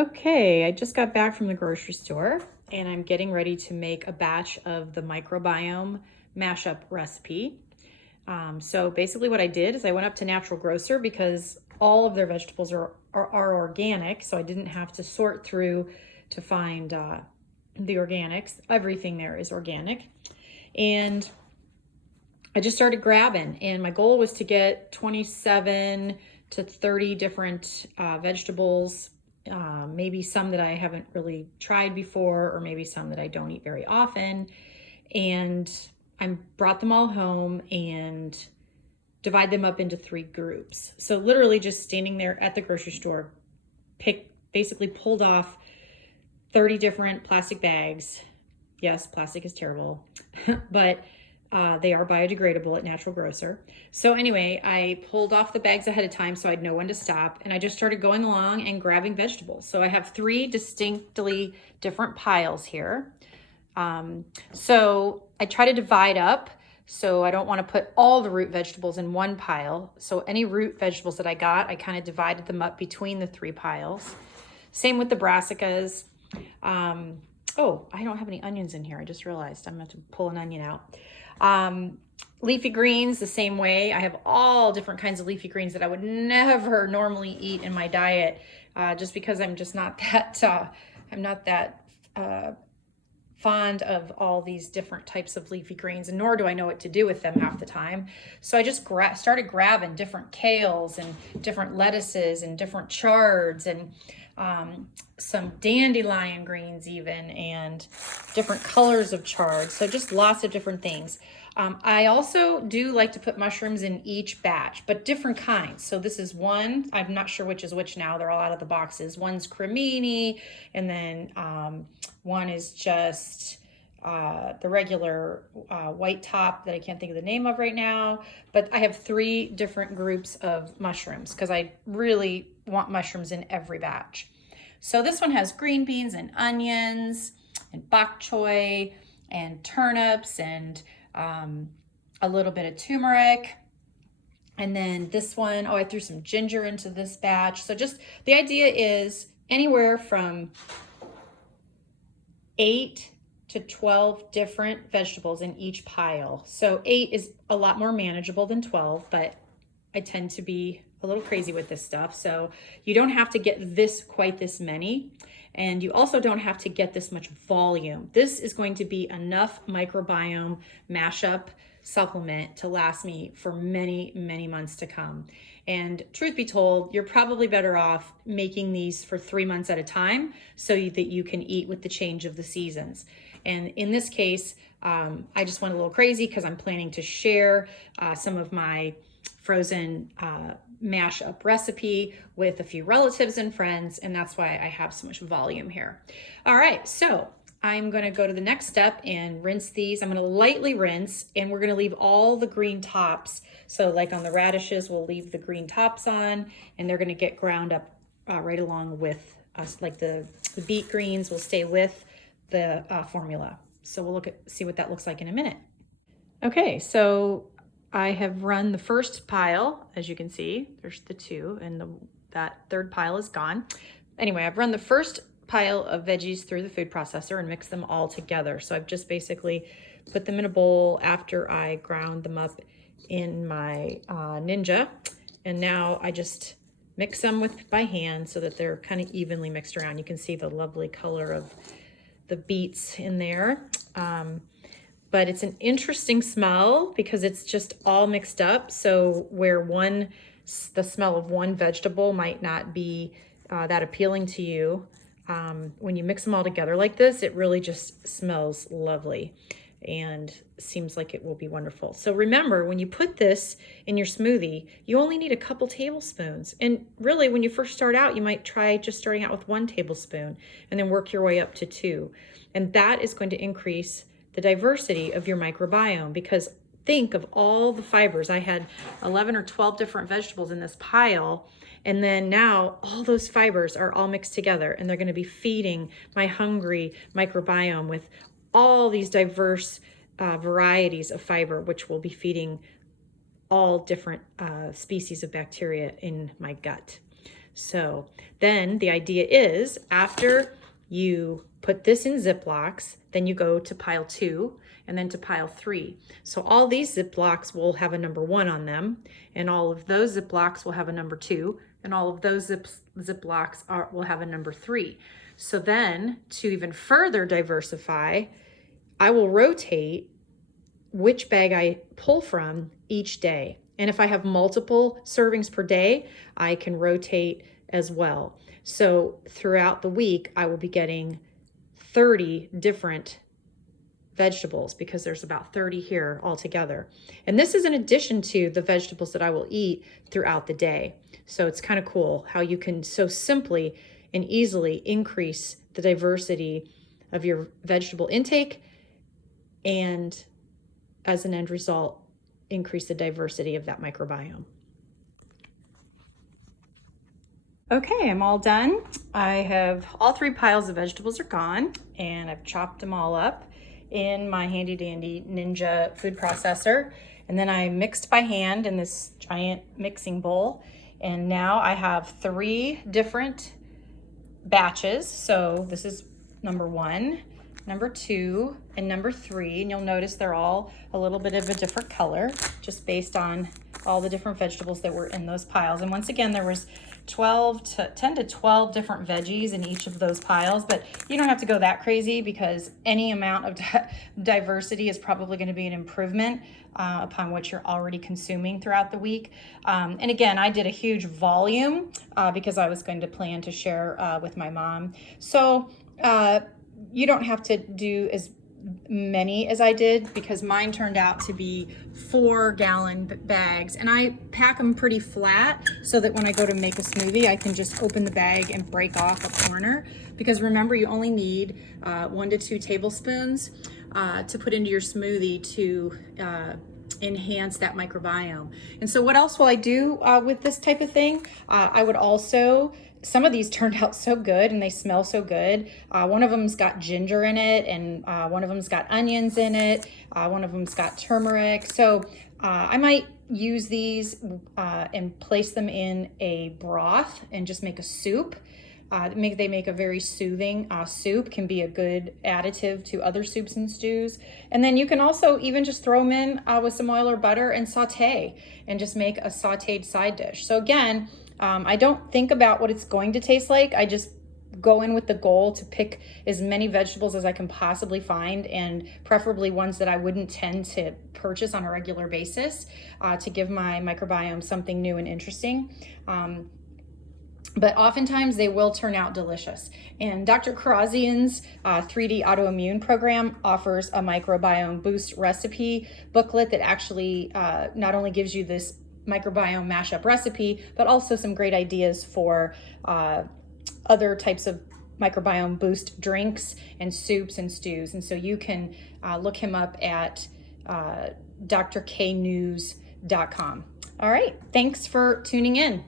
Okay, I just got back from the grocery store and I'm getting ready to make a batch of the microbiome mashup recipe. So basically what I did is I went up to Natural Grocer because all of their vegetables are organic, so I didn't have to sort through to find the organics. Everything there is organic. And I just started grabbing, and my goal was to get 27 to 30 different vegetables, maybe some that I haven't really tried before, or maybe some that I don't eat very often. And I brought them all home and divide them up into 3 groups. So literally just standing there at the grocery store, basically pulled off 30 different plastic bags. Yes, plastic is terrible, but they are biodegradable at Natural Grocer. So anyway, I pulled off the bags ahead of time so I'd know when to stop, and I just started going along and grabbing vegetables. So I have 3 distinctly different piles here. So I try to divide up, so I don't want to put all the root vegetables in one pile. So any root vegetables that I got, I kind of divided them up between the 3 piles. Same with the brassicas. Oh, I don't have any onions in here. I just realized I'm going to pull an onion out. Leafy greens, the same way. I have all different kinds of leafy greens that I would never normally eat in my diet, just because I'm just not that, fond of all these different types of leafy greens, and nor do I know what to do with them half the time. So I just started grabbing different kales and different lettuces and different chards and some dandelion greens even, and different colors of chard. So just lots of different things. I also do like to put mushrooms in each batch, but different kinds. So this is one, I'm not sure which is which now, they're all out of the boxes. One's cremini, and then one is just the regular white top that I can't think of the name of right now. But I have 3 different groups of mushrooms because I really want mushrooms in every batch. So this one has green beans and onions and bok choy and turnips and a little bit of turmeric. And then this one, I threw some ginger into this batch. So just the idea is anywhere from 8 to 12 different vegetables in each pile. So 8 is a lot more manageable than 12, but I tend to be a little crazy with this stuff. So you don't have to get quite this many. And you also don't have to get this much volume. This is going to be enough microbiome mashup supplement to last me for many, many months to come. And truth be told, you're probably better off making these for 3 months at a time so that you can eat with the change of the seasons. And in this case, I just went a little crazy because I'm planning to share some of my frozen mashup recipe with a few relatives and friends, and that's why I have so much volume here. All right, so I'm going to go to the next step and rinse these. I'm going to lightly rinse, and we're going to leave all the green tops. So like on the radishes, we'll leave the green tops on, and they're going to get ground up right along with us. Like the beet greens will stay with the formula. So we'll see what that looks like in a minute. Okay, so I have run the first pile. As you can see, there's the 2, and that 3rd pile is gone. Anyway, I've run the first pile of veggies through the food processor and mixed them all together. So I've just basically put them in a bowl after I ground them up in my Ninja. And now I just mix them by hand so that they're kind of evenly mixed around. You can see the lovely color of the beets in there. But it's an interesting smell because it's just all mixed up. So where the smell of one vegetable might not be that appealing to you, when you mix them all together like this, it really just smells lovely and seems like it will be wonderful. So remember, when you put this in your smoothie, you only need a couple tablespoons. And really, when you first start out, you might try just starting out with 1 tablespoon and then work your way up to 2. And that is going to increase the diversity of your microbiome, because think of all the fibers. I had 11 or 12 different vegetables in this pile, and then now all those fibers are all mixed together, and they're going to be feeding my hungry microbiome with all these diverse varieties of fiber, which will be feeding all different species of bacteria in my gut. So then the idea is after you put this in Ziplocs, then you go to pile 2 and then to pile 3. So all these Ziplocs will have a number 1 on them, and all of those Ziplocs will have a number 2, and all of those Ziplocs will have a number 3. So then to even further diversify, I will rotate which bag I pull from each day. And if I have multiple servings per day, I can rotate as well. So throughout the week, I will be getting 30 different vegetables because there's about 30 here altogether. And this is in addition to the vegetables that I will eat throughout the day. So it's kind of cool how you can so simply and easily increase the diversity of your vegetable intake and as an end result, increase the diversity of that microbiome. Okay, I'm all done. I have all 3 piles of vegetables are gone, and I've chopped them all up in my handy dandy Ninja food processor. And then I mixed by hand in this giant mixing bowl. And now I have 3 different batches. So this is number 1, number 2, and number 3. And you'll notice they're all a little bit of a different color, just based on all the different vegetables that were in those piles. And once again, there was 10 to 12 different veggies in each of those piles, but you don't have to go that crazy because any amount of diversity is probably going to be an improvement upon what you're already consuming throughout the week. And again, I did a huge volume because I was going to plan to share with my mom. So you don't have to do as many as I did because mine turned out to be 4-gallon bags, and I pack them pretty flat so that when I go to make a smoothie I can just open the bag and break off a corner, because remember, you only need 1 to 2 tablespoons to put into your smoothie to enhance that microbiome. And so what else will I do with this type of thing? I would also, some of these turned out so good and they smell so good. One of them's got ginger in it, and one of them's got onions in it. One of them's got turmeric. So I might use these and place them in a broth and just make a soup. They make a very soothing soup, can be a good additive to other soups and stews. And then you can also even just throw them in with some oil or butter and saute and just make a sauteed side dish. So again, I don't think about what it's going to taste like. I just go in with the goal to pick as many vegetables as I can possibly find, and preferably ones that I wouldn't tend to purchase on a regular basis to give my microbiome something new and interesting. But oftentimes they will turn out delicious. And Dr. Karazian's 3D autoimmune program offers a microbiome boost recipe booklet that actually not only gives you this microbiome mashup recipe, but also some great ideas for other types of microbiome boost drinks and soups and stews. And so you can look him up at drknews.com. All right, thanks for tuning in.